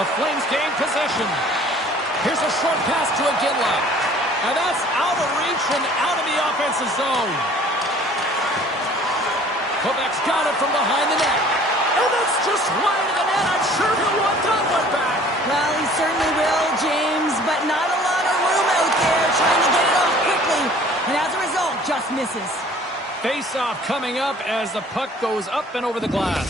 The Flames gain possession. Here's a short pass to Aguila. And that's out of reach and out of the offensive zone. Quebec's got it from behind the net. And that's just wide of the net. I'm sure he'll want that one back. Well, he certainly will, James, but not a lot of room out there trying to get it off quickly. And as a result, just misses. Face-off coming up as the puck goes up and over the glass.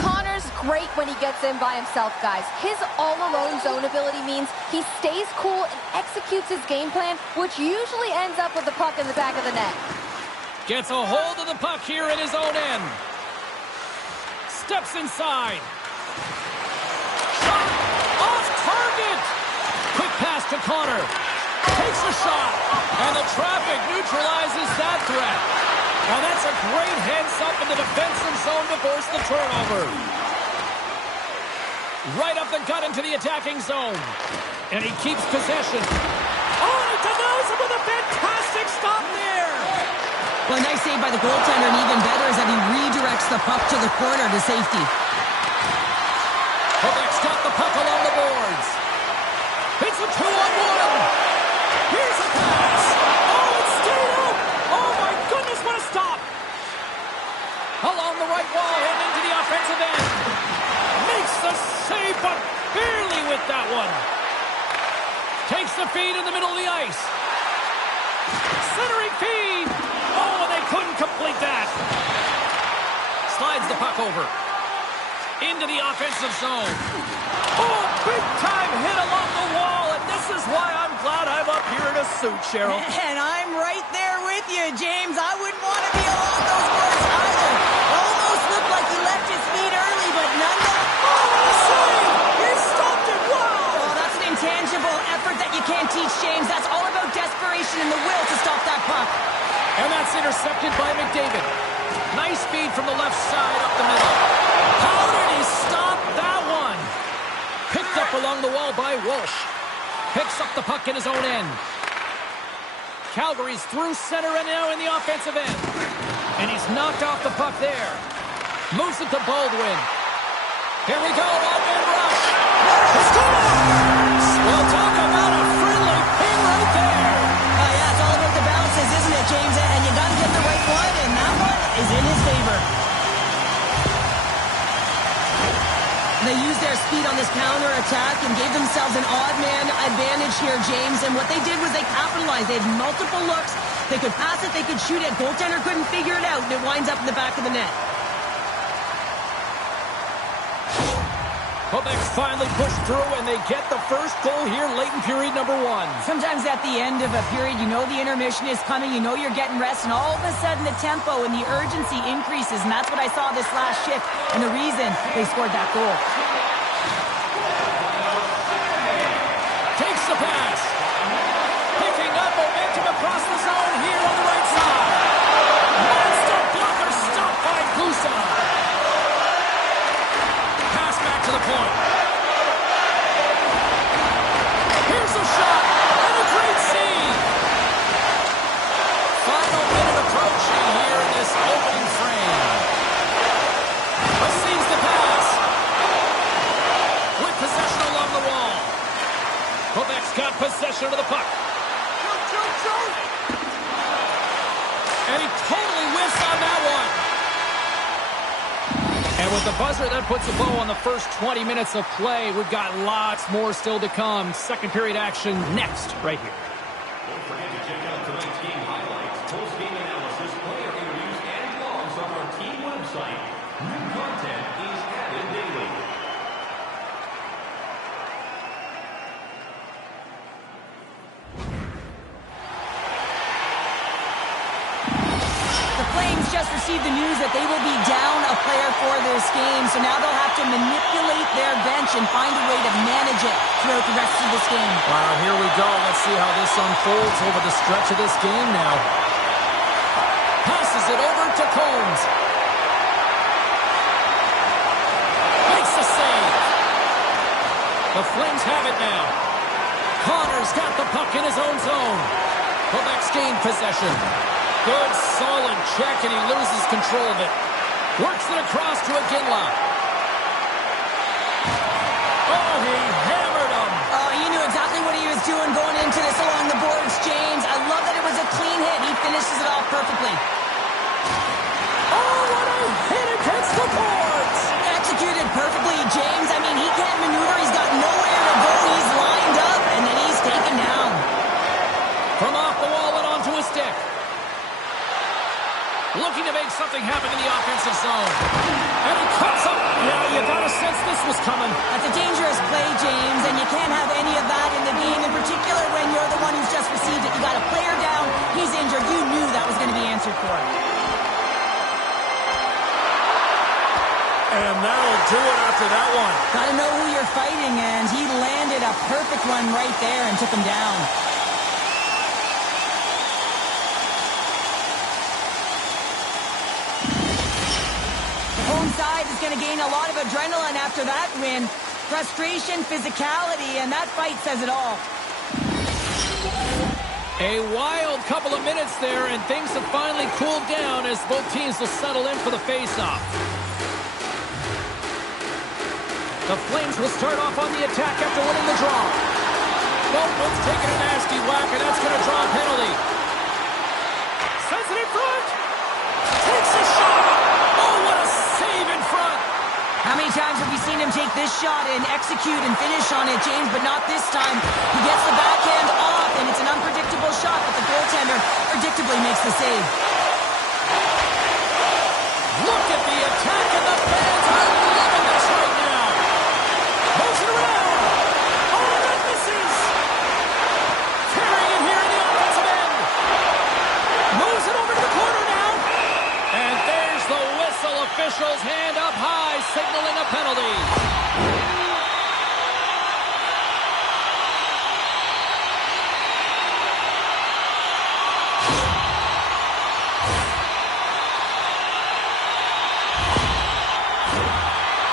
Connor's great when he gets in by himself, guys. His all-alone zone ability means he stays cool and executes his game plan, which usually ends up with the puck in the back of the net. Gets a hold of the puck here at his own end. Steps inside. Shot off target. Quick pass to Connor. Takes a shot. And the traffic neutralizes that threat. And that's a great heads-up in the defensive zone to force the turnover. Right up the gut into the attacking zone. And he keeps possession. Oh, and he denies him with a fantastic stop there. Well, a nice save by the goaltender, and even better is that he redirects the puck to the corner to safety. Quebec's got the puck along the boards. It's a 2-on-1. Here's a pass. Oh, it stayed out. Oh, my goodness, what a stop. Along the right wall and into the offensive end. Makes the save, but barely with that one. Takes the feed in the middle of the ice. Centering feed. Oh, and they couldn't complete that. Slides the puck over. Into the offensive zone. Oh, big-time hit along the wall, and this is why I'm glad I'm up here in a suit, Cheryl. And I'm right there with you, James. I wouldn't want to be along those boards either. Almost looked like he left his feet early, but nonetheless... Oh, what a save! He stopped it! Wow! Oh, that's an intangible effort that you can't teach, James. That's all about desperation and the will to stop that puck. And that's intercepted by McDavid. Nice speed from the left side up the middle. How did he stop that one? Picked up along the wall by Walsh. Picks up the puck in his own end. Calgary's through center and now in the offensive end. And he's knocked off the puck there. Moves it to Baldwin. Here we go, open rush. Scores! We'll talk about a friendly ping right there. Yeah, it's all about the bounces, isn't it, James? And you got to get the right one, and that one is in his favor. They used their speed on this counter-attack and gave themselves an odd-man advantage here, James. And what they did was they capitalized. They had multiple looks. They could pass it, they could shoot it. Goaltender couldn't figure it out, and it winds up in the back of the net. Quebec's finally pushed through, and they get the first goal here late in period number 1. Sometimes at the end of a period, you know the intermission is coming, you know you're getting rest, and all of a sudden the tempo and the urgency increases, and that's what I saw this last shift, and the reason they scored that goal. Takes the pass. Picking up momentum across the zone here on the right side. Monster blocker stopped by QCA. Pass back to the point. Here's a shot and a great save. Final minute approaching here in this opening frame. Receives the pass. With possession along the wall. Quebec's got possession of the puck. And he totally whiffs on that one. And with the buzzer, that puts a bow on the first 20 minutes of play. We've got lots more still to come. Second period action next, right here. Don't forget to check out tonight's game highlights, post-game analysis, player interviews, and blogs on our team website. New content is added daily. The Flames just received the news that they will be down a player for this game, so now they'll have to manipulate their bench and find a way to manage it throughout the rest of this game. Wow, here we go. Let's see how this unfolds over the stretch of this game now. Passes it over to Combs. Makes the save. The Flames have it now. Connor's got the puck in his own zone. Quebec's gained possession. Good, solid check, and he loses control of it. Works it across to Aguila. Oh, he hammered him. Oh, he knew exactly what he was doing going into this along the boards, James. I love that it was a clean hit. He finishes it off perfectly. Oh, what a hit against the boards. Executed perfectly, James. I mean, he can't maneuver. He's got nowhere to go. He's lined up, and then he's taken down. From off the wall and onto his stick. Looking to make something happen in the offensive zone. And he cuts up. Yeah, you got a sense this was coming. That's a dangerous play, James, and you can't have any of that in the game, in particular when you're the one who's just received it. You got a player down. He's injured. You knew that was going to be answered for. And that'll do it after that one. Got to know who you're fighting, and he landed a perfect one right there and took him down. Home side is going to gain a lot of adrenaline after that win. Frustration, physicality, and that fight says it all. A wild couple of minutes there, and things have finally cooled down as both teams will settle in for the face-off. The Flames will start off on the attack after winning the draw. Boatman's taking a nasty whack, and that's going to draw a penalty. Sends it in front. Takes a shot. Oh, what a save in front. How many times have we seen him take this shot and execute and finish on it, James? But not this time. He gets the backhand off, and it's an unpredictable shot, but the goaltender predictably makes the save. Look at the attack, and the fans are loving this right now. Moves it around. Oh, that misses. Carrying it here in the offensive end. Moves it over to the corner now. And there's the whistle. Officials hand up high, signaling a penalty.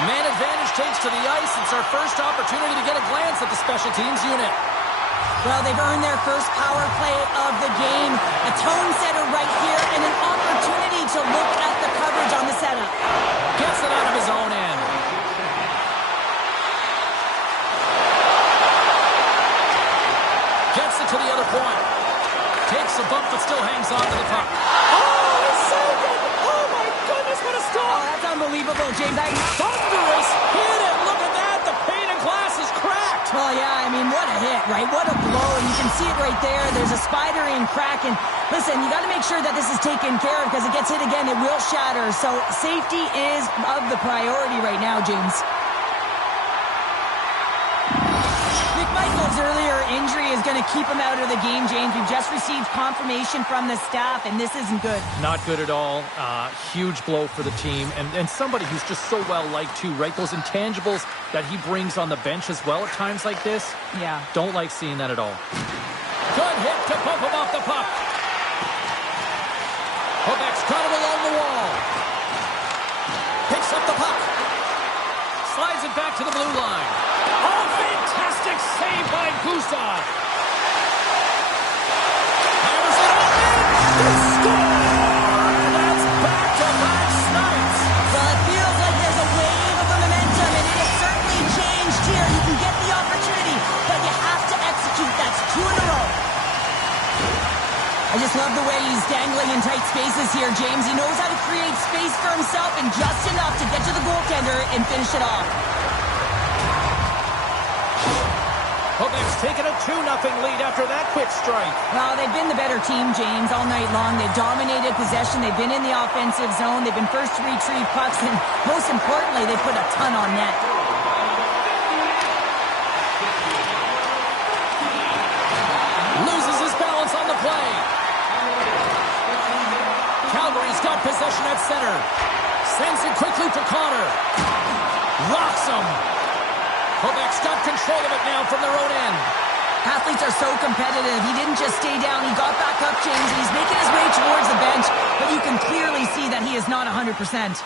Man advantage takes to the ice. It's our first opportunity to get a glance at the special teams unit. Well, they've earned their first power play of the game. A tone setter right here and an opportunity to look at the coverage on the setup. Gets it out of his own end. Gets it to the other point. Takes a bump but still hangs on to the puck. Oh, he saved it! Oh my goodness, what a stop! Oh, that's unbelievable, James. Thunderous hit, and look at that! The pane of glass is cracked! Oh, yeah, I mean, what a hit, right? What a blow, and you can see it right there. There's a spider-in crack, and listen, you got to make sure that this is taken care of because it gets hit again, it will shatter. So safety is of the priority right now, James. McMichael's earlier injury is going to keep him out of the game, James. We've just received confirmation from the staff, and this isn't good. Not good at all. Huge blow for the team, and somebody who's just so well-liked too, right? Those intangibles that he brings on the bench as well at times like this. Yeah. Don't like seeing that at all. Good hit to bump him off the puck. Quebec's got him along the wall. Picks up the puck. Slides it back to the blue line. Oh, fantastic save by Gustav. Hammers it up and they score! That's back-to-back snipes. Well, it feels like there's a wave of momentum, and it has certainly changed here. You can get the opportunity, but you have to execute. That's 2 in a row. I just love the way he's dangling in tight spaces here, James. He knows how to create space for himself and just enough to get to the goaltender and finish it off. Quebec's taken a 2-0 lead after that quick strike. Well, they've been the better team, James, all night long. They've dominated possession. They've been in the offensive zone. They've been first to retrieve pucks, and most importantly, they've put a ton on net. Loses his balance on the play. Calgary's got possession at center. Sends it quickly to Connor. Rocks him. Quebec's got control of it now from their own end. Athletes are so competitive. He didn't just stay down. He got back up, James, and he's making his way towards the bench, but you can clearly see that he is not 100%.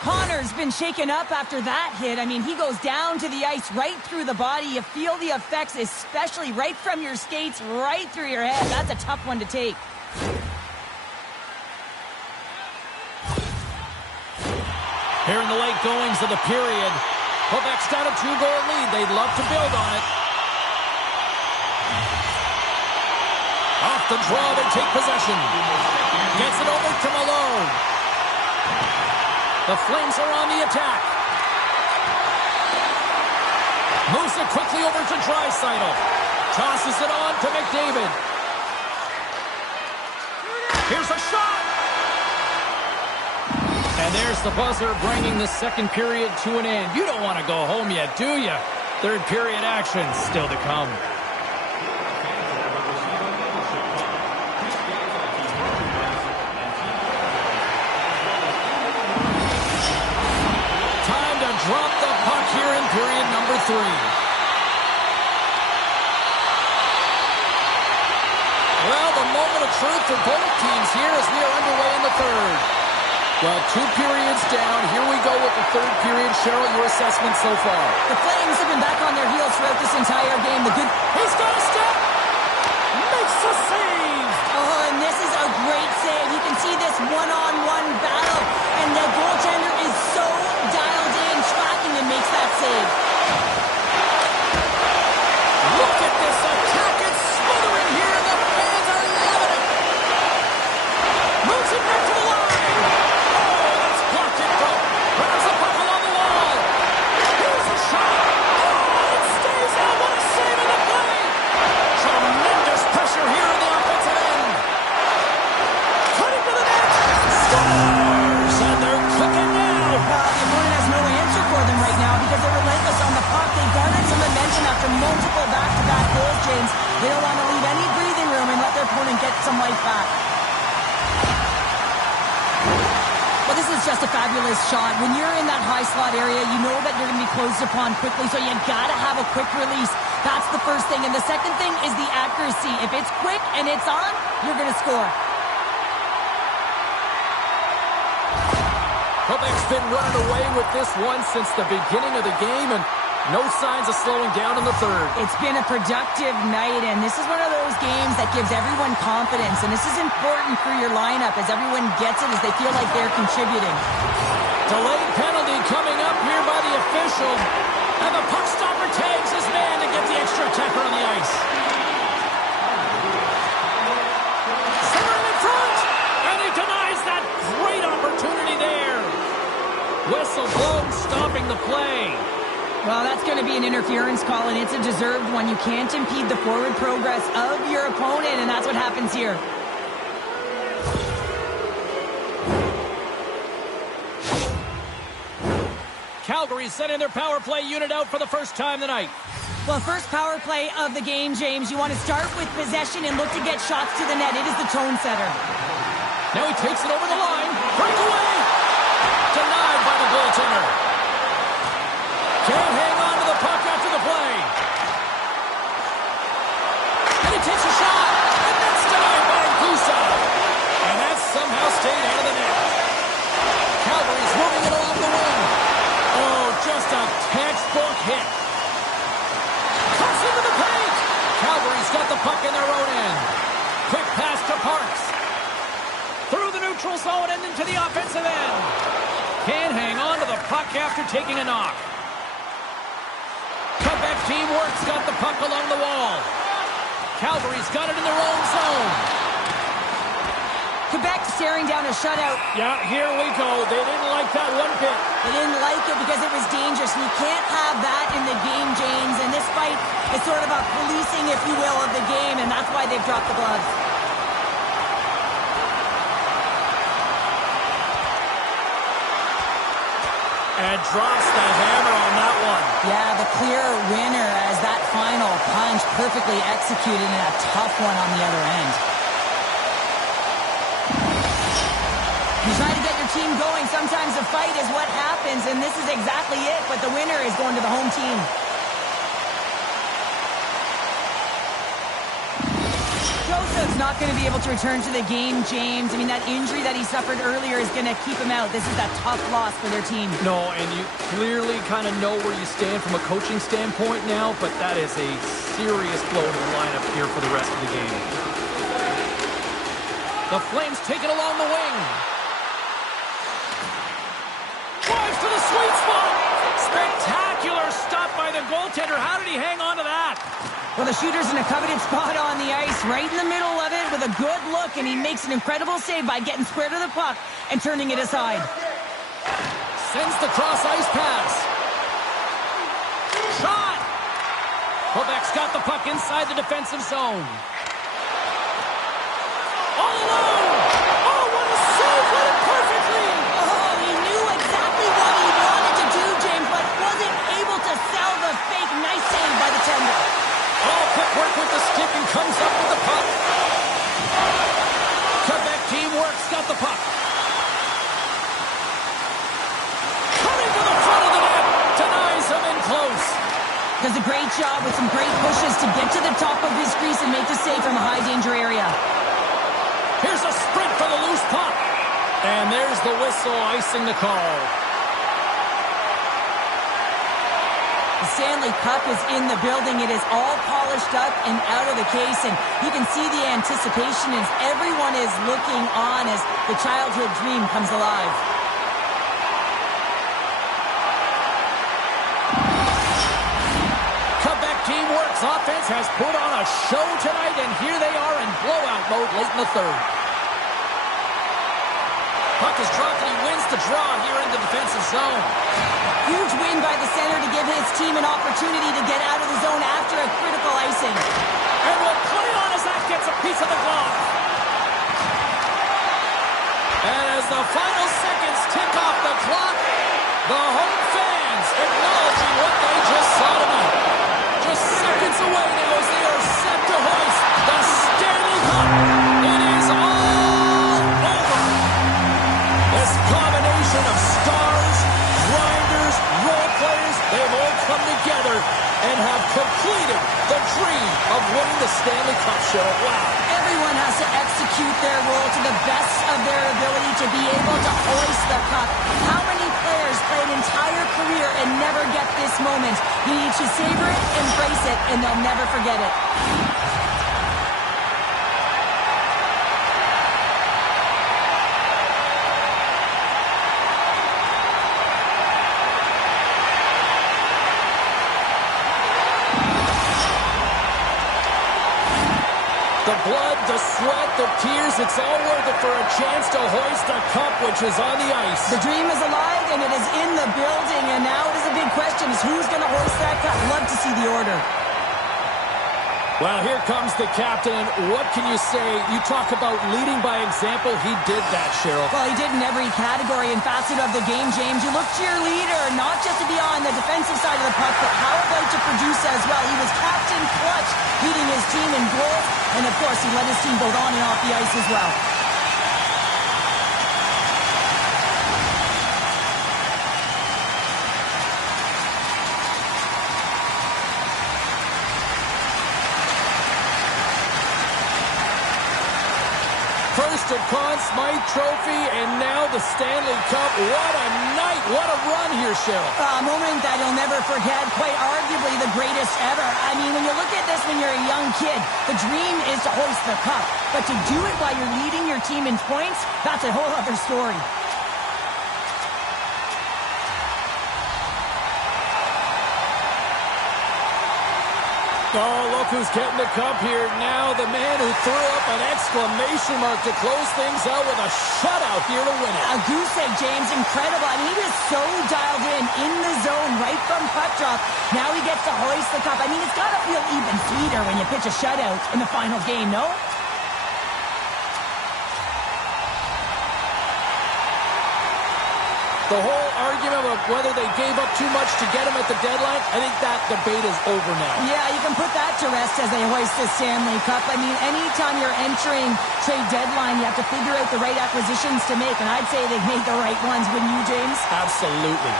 Connor's been shaken up after that hit. I mean, he goes down to the ice right through the body. You feel the effects, especially right from your skates, right through your head. That's a tough one to take. Here in the late goings of the period, Quebec's got a 2-goal lead. They'd love to build on it. Off the draw, they take possession. Gets it over to Malone. The Flames are on the attack. Moves it quickly over to Draisaitl. Tosses it on to McDavid. Here's a shot. And there's the buzzer, bringing the second period to an end. You don't want to go home yet, do you? Third period action still to come. Time to drop the puck here in period number 3. Well, the moment of truth for both teams here as we are underway in the third. Well, 2 periods down. Here we go with the third period. Cheryl, your assessment so far? The Flames have been back on their heels throughout this entire game. He's got a step! Makes a save! Oh, and this is a great save. You can see this one-on-one battle, and the goaltender is so dialed in, tracking and makes that save. Look at this attack. It's smothering here, and the fans are loving it. Moves it back to the line. Oh, that's blocked in front. Grabs the puck along the wall. Here's a shot. Oh, it stays out. What a save in the play. Tremendous pressure here in the offensive end. Cutting to the net. Scores, and they're cooking now. The opponent has no answer for them right now because they're relentless on the puck. They garnered some momentum after multiple back-to-back goals, James. They don't want to leave any breathing room and let their opponent get some life back. Well, this is just a fabulous shot. When you're in that high slot area, you know that you're going to be closed upon quickly, so you got to have a quick release. That's the first thing. And the second thing is the accuracy. If it's quick and it's on, you're going to score. Quebec's been running away with this one since the beginning of the game, and no signs of slowing down in the third. It's been a productive night, and this is one of those games that gives everyone confidence, and this is important for your lineup as everyone gets it, as they feel like they're contributing. Delayed penalty coming up here by the official, and the puck stopper tags his man to get the extra attacker on the ice. Centering in front, and he denies that great opportunity there. Whistle blown, stopping the play. Well, that's going to be an interference call, and it's a deserved one. You can't impede the forward progress of your opponent, and that's what happens here. Calgary sending their power play unit out for the first time tonight. Well, first power play of the game, James. You want to start with possession and look to get shots to the net. It is the tone setter. Now he takes it over the line. Breakaway! Denied by the goaltender. Can't hang on to the puck after the play. And he takes a shot. And that's denied by QCA. And that somehow stayed out of the net. Calgary's moving it along the wing. Oh, just a textbook hit. Cuts into the paint. Calgary's got the puck in their own end. Quick pass to Parks. Through the neutral zone and into the offensive end. Can't hang on to the puck after taking a knock. Quebec teamwork's got the puck along the wall. Calgary's got it in their own zone. Quebec staring down a shutout. Yeah, here we go. They didn't like that one bit. They didn't like it because it was dangerous, and you can't have that in the game, James. And this fight is sort of a policing, if you will, of the game, and that's why they've dropped the gloves. And drops the hammer on that one. Yeah, the clear winner as that final punch perfectly executed and a tough one on the other end. You try to get your team going. Sometimes a fight is what happens, and this is exactly it, but the winner is going to the home team. Joseph's not going to be able to return to the game, James. I mean, that injury that he suffered earlier is going to keep him out. This is a tough loss for their team. No, and you clearly kind of know where you stand from a coaching standpoint now, but that is a serious blow to the lineup here for the rest of the game. The Flames take it along the wing. Drives to a goaltender. How did he hang on to that? Well, the shooter's in a coveted spot on the ice, right in the middle of it with a good look, and he makes an incredible save by getting square to the puck and turning it aside. Sends the cross-ice pass. Shot! Quebec's got the puck inside the defensive zone. All alone! Oh, what a save! What a perfect lead! Oh, he knew exactly what he wanted to do, James, but wasn't able to sell the fake. Nice save by the tender. Oh, quick work with the stick and comes up with the puck. Quebec team works, got the puck. Coming to the front of the net. Denies him in close. Does a great job with some great pushes to get to the top of his crease and make the save from a high-danger area. Here's a sprint for the loose puck. And there's the whistle icing the call. The Stanley Cup is in the building. It is all polished up and out of the case, and you can see the anticipation as everyone is looking on as the childhood dream comes alive. Quebec team works. Offense has put on a show tonight, and here they are in blowout mode late in the third. Puck is dropped, and he wins the draw here in the defensive zone. Huge win by the center to give his team an opportunity to get out of the zone after a critical icing. And will play on as that gets a piece of the glove. And as the final seconds tick off the clock, the home fans acknowledging what they just saw tonight. Just seconds away now as they are set to hoist the Stanley Cup. It is all over. This combination of stars, grinders, role players, they've all come together and have completed the dream of winning the Stanley Cup, Cheryl. Wow. Everyone has to execute their role to the best of their ability to be able to hoist the cup. How many players play an entire career and never get this moment? You need to savor it, embrace it, and they'll never forget it. The blood, the sweat, the tears, it's all worth it for a chance to hoist a cup which is on the ice. The dream is alive and it is in the building, and now it is a big question is who's going to hoist that cup. Love to see the order. Well, here comes the captain, and what can you say? You talk about leading by example. He did that, Cheryl. Well, he did in every category and facet of the game, James. You look to your leader, not just to be on the defensive side of the puck, but how about to produce as well? He was captain clutch, leading his team in goals, and of course, he led his team both on and off the ice as well. First a Conn Smythe Trophy, and now the Stanley Cup. What a night. What a run here, Cheryl. A moment that you'll never forget, quite arguably the greatest ever. I mean, when you look at this when you're a young kid, the dream is to hoist the cup. But to do it while you're leading your team in points, that's a whole other story. Oh, look who's getting the cup here. Now the man who threw up an exclamation mark to close things out with a shutout here to win it. A goose egg, James. Incredible. I mean, he was so dialed in the zone right from puck drop. Now he gets to hoist the cup. I mean, it's got to feel even sweeter when you pitch a shutout in the final game, no? The whole argument of whether they gave up too much to get him at the deadline, I think that debate is over now. Yeah, you can put that to rest as they hoist the Stanley Cup. I mean, anytime you're entering trade deadline, you have to figure out the right acquisitions to make, and I'd say they've made the right ones, wouldn't you, James? Absolutely.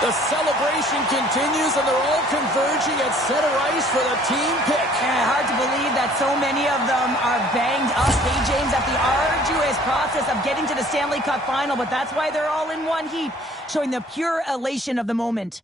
The celebration continues, and they're all converging at center ice for the team pick. Hard to believe that so many of them are banged up, hey, James, at the arduous process of getting to the Stanley Cup final, but that's why they're all in one heap, showing the pure elation of the moment.